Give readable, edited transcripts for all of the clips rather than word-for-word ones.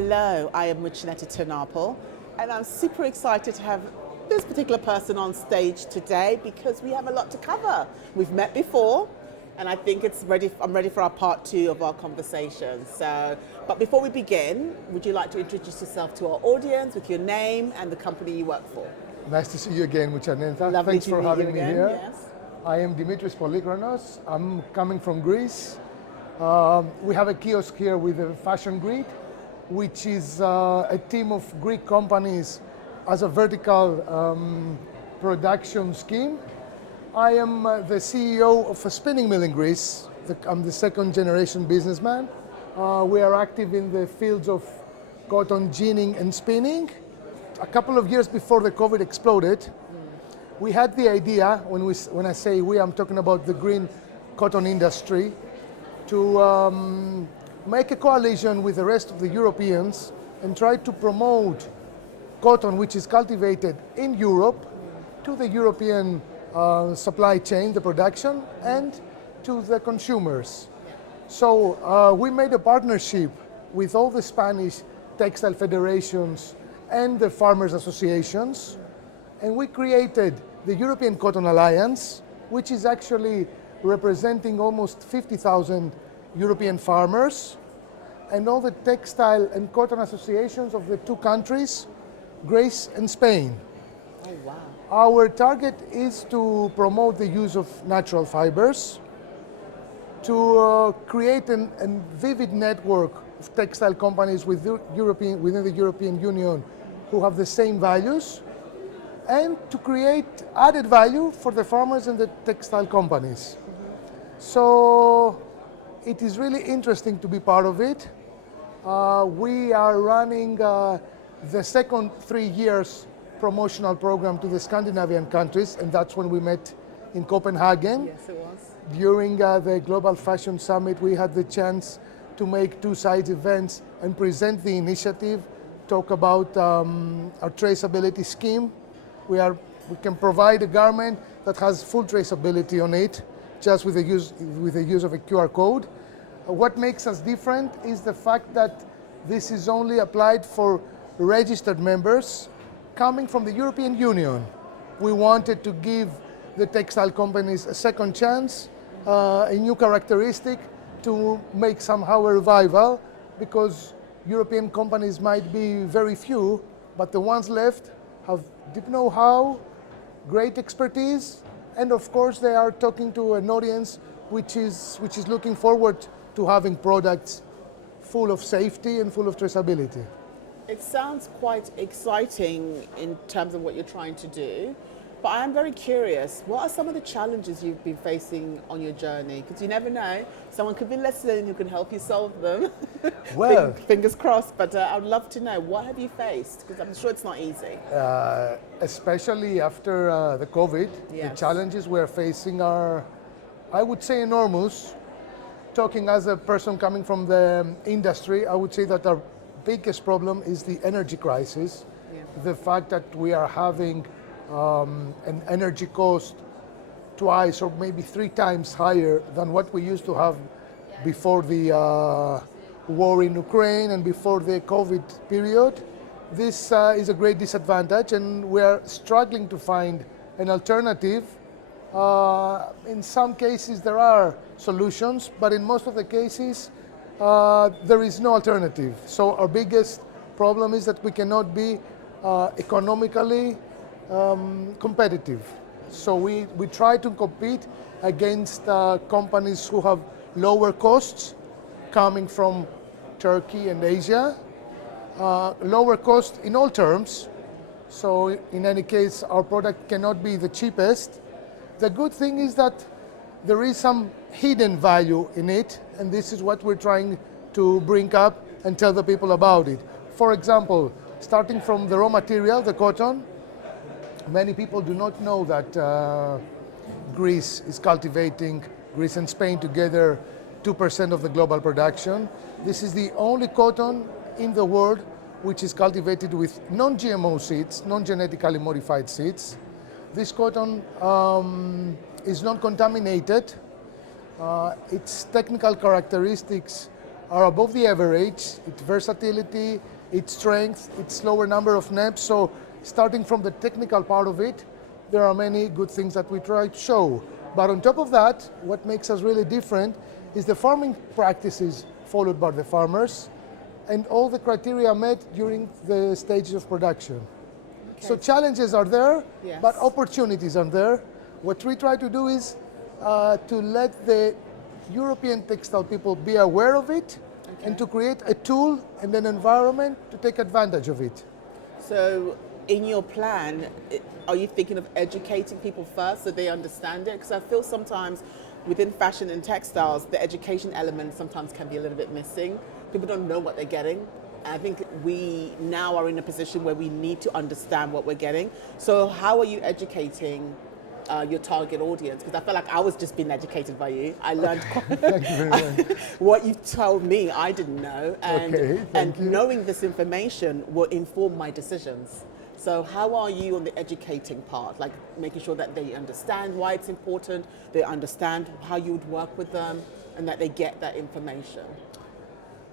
Hello, I am Muchaneta to Napel, and I'm super excited to have this particular person on stage today because we have a lot to cover. We've met before, and I think I'm ready for our part two of our conversation. But before we begin, would you like to introduce yourself to our audience with your name and the company you work for? Nice to see you again, Muchaneta. Lovely Thanks to for meet having you me again, here. yes. I am Dimitris Polychronos. I'm coming from Greece. We have a kiosk here with a fashion grid, which is a team of Greek companies as a vertical production scheme. I am the CEO of a spinning mill in Greece. I'm the second generation businessman. We are active in the fields of cotton ginning and spinning. A couple of years before the COVID exploded, we had the idea, when I say we, I'm talking about the green cotton industry, to make a coalition with the rest of the Europeans and try to promote cotton which is cultivated in Europe to the European supply chain, the production, and to the consumers. So we made a partnership with all the Spanish textile federations and the farmers associations, and we created the European Cotton Alliance, which is actually representing almost 50,000 European farmers and all the textile and cotton associations of the two countries, Greece and Spain. Oh, wow. Our target is to promote the use of natural fibers, to create a vivid network of textile companies within the European Union who have the same values, and to create added value for the farmers and the textile companies. So it is really interesting to be part of it. We are running the second 3 years promotional program to the Scandinavian countries, and that's when we met in Copenhagen. Yes, it was. During the Global Fashion Summit, we had the chance to make two-side events and present the initiative, talk about our traceability scheme. We can provide a garment that has full traceability on it, just with the use of a QR code. What makes us different is the fact that this is only applied for registered members coming from the European Union. We wanted to give the textile companies a second chance, a new characteristic to make somehow a revival, because European companies might be very few, but the ones left have deep know-how, great expertise, and of course they are talking to an audience which is looking forward to having products full of safety and full of traceability. It sounds quite exciting in terms of what you're trying to do, but I am very curious, what are some of the challenges you've been facing on your journey? Because you never know, someone could be listening who can help you solve them. Well, fingers crossed, but I'd love to know, what have you faced? Because I'm sure it's not easy. Especially after the COVID, Yes. the challenges we're facing are, I would say, enormous. Talking as a person coming from the industry, I would say that our biggest problem is the energy crisis. Yeah. The fact that we are having an energy cost twice or maybe 3 times higher than what we used to have before the war in Ukraine and before the COVID period. This is a great disadvantage, and we are struggling to find an alternative. In some cases there are solutions, but in most of the cases there is no alternative. So our biggest problem is that we cannot be economically competitive. So we try to compete against companies who have lower costs coming from Turkey and Asia. Lower cost in all terms. So in any case, our product cannot be the cheapest. The good thing is that there is some hidden value in it, and this is what we're trying to bring up and tell the people about it. For example, starting from the raw material, the cotton, many people do not know that Greece is cultivating, Greece and Spain together, 2% of the global production. This is the only cotton in the world which is cultivated with non-GMO seeds, non-genetically modified seeds. This cotton is non-contaminated. Its technical characteristics are above the average, its versatility, its strength, its lower number of naps. So starting from the technical part of it, there are many good things that we try to show. But on top of that, what makes us really different is the farming practices followed by the farmers and all the criteria met during the stages of production. Okay. So challenges are there, Yes. but opportunities are there. What we try to do is to let the European textile people be aware of it, Okay. and to create a tool and an environment to take advantage of it. So in your plan, are you thinking of educating people first so they understand it? Because I feel sometimes within fashion and textiles, the education element sometimes can be a little bit missing. People don't know what they're getting. And I think we now are in a position where we need to understand what we're getting. So how are you educating your target audience? Because I feel like I was just being educated by you. I learned Thank you very much. what you told me I didn't know. And, Okay, thank you. knowing this information will inform my decisions. So how are you on the educating part, like making sure that they understand why it's important, they understand how you would work with them, and that they get that information?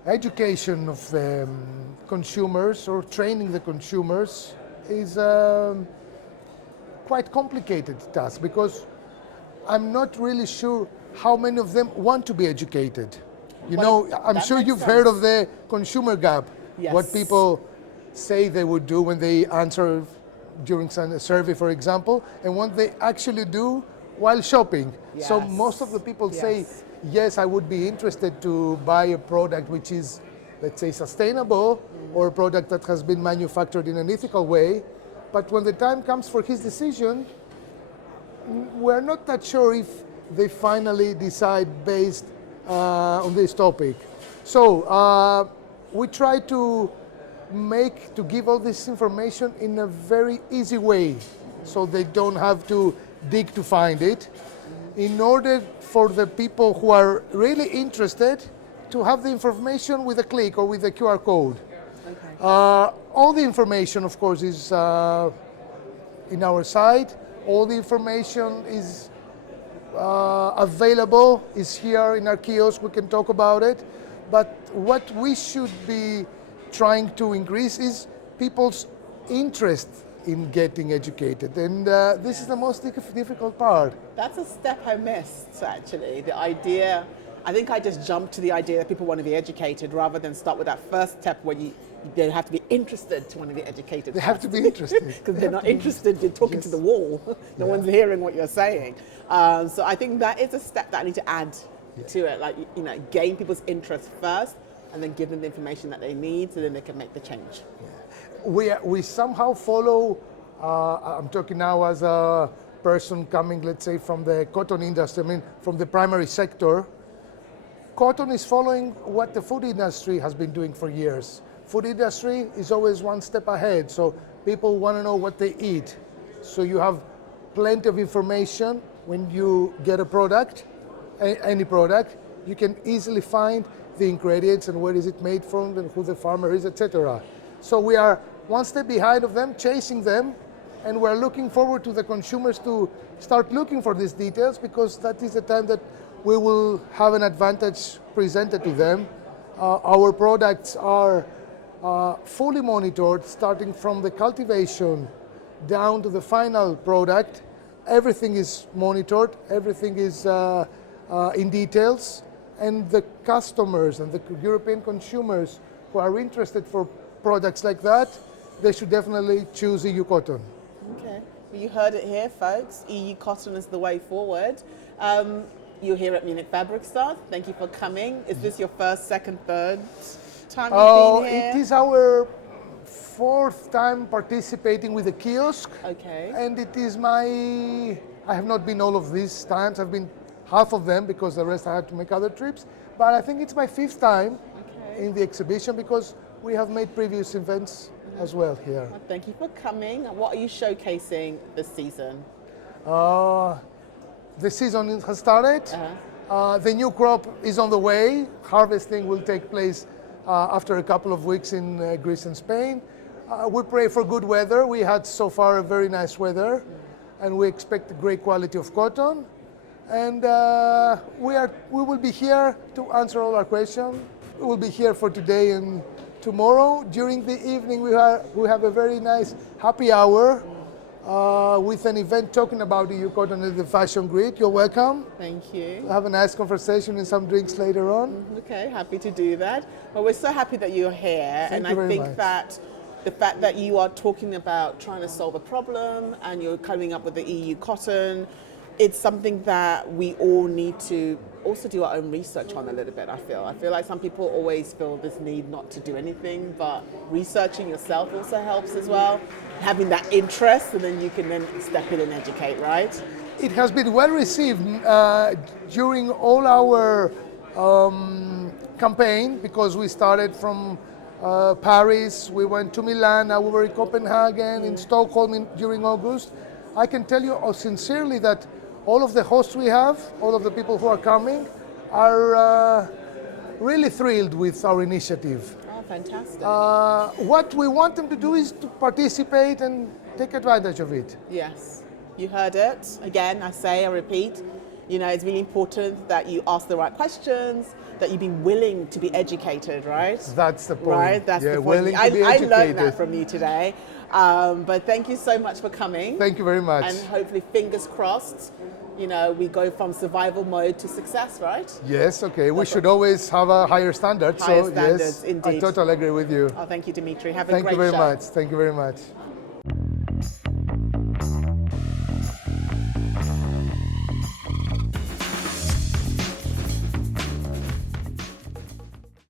Education of consumers or training the consumers is quite complicated task because I'm not really sure how many of them want to be educated. You know, I'm that sure makes you've sense. heard of the consumer gap, Yes. what people say they would do when they answer during a survey, for example, and what they actually do while shopping. So Yes. most of the people say, Yes. yes, I would be interested to buy a product which is, let's say, sustainable, or a product that has been manufactured in an ethical way. But when the time comes for his decision, we're not that sure if they finally decide based on this topic. So we try to give all this information in a very easy way, so they don't have to dig to find it, in order for the people who are really interested to have the information with a click or with a QR code. Okay. All the information, of course, is in our site. All the information is available, is here in our kiosk. We can talk about it. But what we should be trying to increase is people's interest in getting educated. And this is the most difficult part. That's a step I missed, actually. The idea, I think I just jumped to the idea that people want to be educated rather than start with that first step where they have to be interested to want to be educated. They have to be interested. Because they're not interested, you're talking to the wall. No one's hearing what you're saying. So I think that is a step that I need to add to it. Like, you know, gain people's interest first and then give them the information that they need so then they can make the change. We somehow follow, I'm talking now as a person coming, let's say, from the cotton industry, I mean, from the primary sector. Cotton is following what the food industry has been doing for years. Food industry is always one step ahead, so people want to know what they eat. So you have plenty of information when you get a product, any product. You can easily find the ingredients and where is it made from and who the farmer is, etc. So we are one step behind of them, chasing them, and we're looking forward to the consumers to start looking for these details, because that is the time that we will have an advantage presented to them. Our products are fully monitored, starting from the cultivation down to the final product. Everything is monitored, everything is in details, and the customers and the European consumers who are interested for products like that, they should definitely choose EU cotton. Okay, well, you heard it here, folks. EU cotton is the way forward. You're here at Munich Fabric Start. Thank you for coming. Is this your first, second, third time you've been here? It is our fourth time participating with the kiosk. Okay. And it is I have not been all of these times. I've been half of them because the rest I had to make other trips. But I think it's my fifth time in the exhibition, because we have made previous events as well here. Well, thank you for coming. What are you showcasing this season? The season has started. The new crop is on the way. Harvesting will take place after a couple of weeks in Greece and Spain. We pray for good weather. We had so far a very nice weather, and we expect a great quality of cotton. And we will be here to answer all our questions will be here for today and tomorrow. During the evening, we have a very nice happy hour with an event talking about the EU cotton and the fashion grid. You're welcome. Thank you. We'll have a nice conversation and some drinks later on. Okay, happy to do that. Well, we're so happy that you're here, Thank and you very I think much. that the fact that you are talking about trying to solve a problem and you're coming up with the EU cotton, it's something that we all need to also do our own research on a little bit. I feel like some people always feel this need not to do anything, but researching yourself also helps as well. Having that interest, and then you can then step in and educate, right? It has been well received during all our campaign, because we started from Paris, we went to Milan, now we were in Copenhagen, in Stockholm during August. I can tell you sincerely that all of the hosts we have, all of the people who are coming, are really thrilled with our initiative. Oh, fantastic. What we want them to do is to participate and take advantage of it. Yes, you heard it. Again, I repeat, it's really important that you ask the right questions, that you be willing to be educated, right? That's the point. Right, that's the point. Willing to be educated. I learned that from you today. But thank you so much for coming. Thank you very much. And hopefully, fingers crossed, we go from survival mode to success, right? Yes, okay. We should always have a higher standard. Higher so standards, yes, indeed. I totally agree with you. Oh, thank you, Dimitri. Have a Thank great you very show. much. Thank you very much.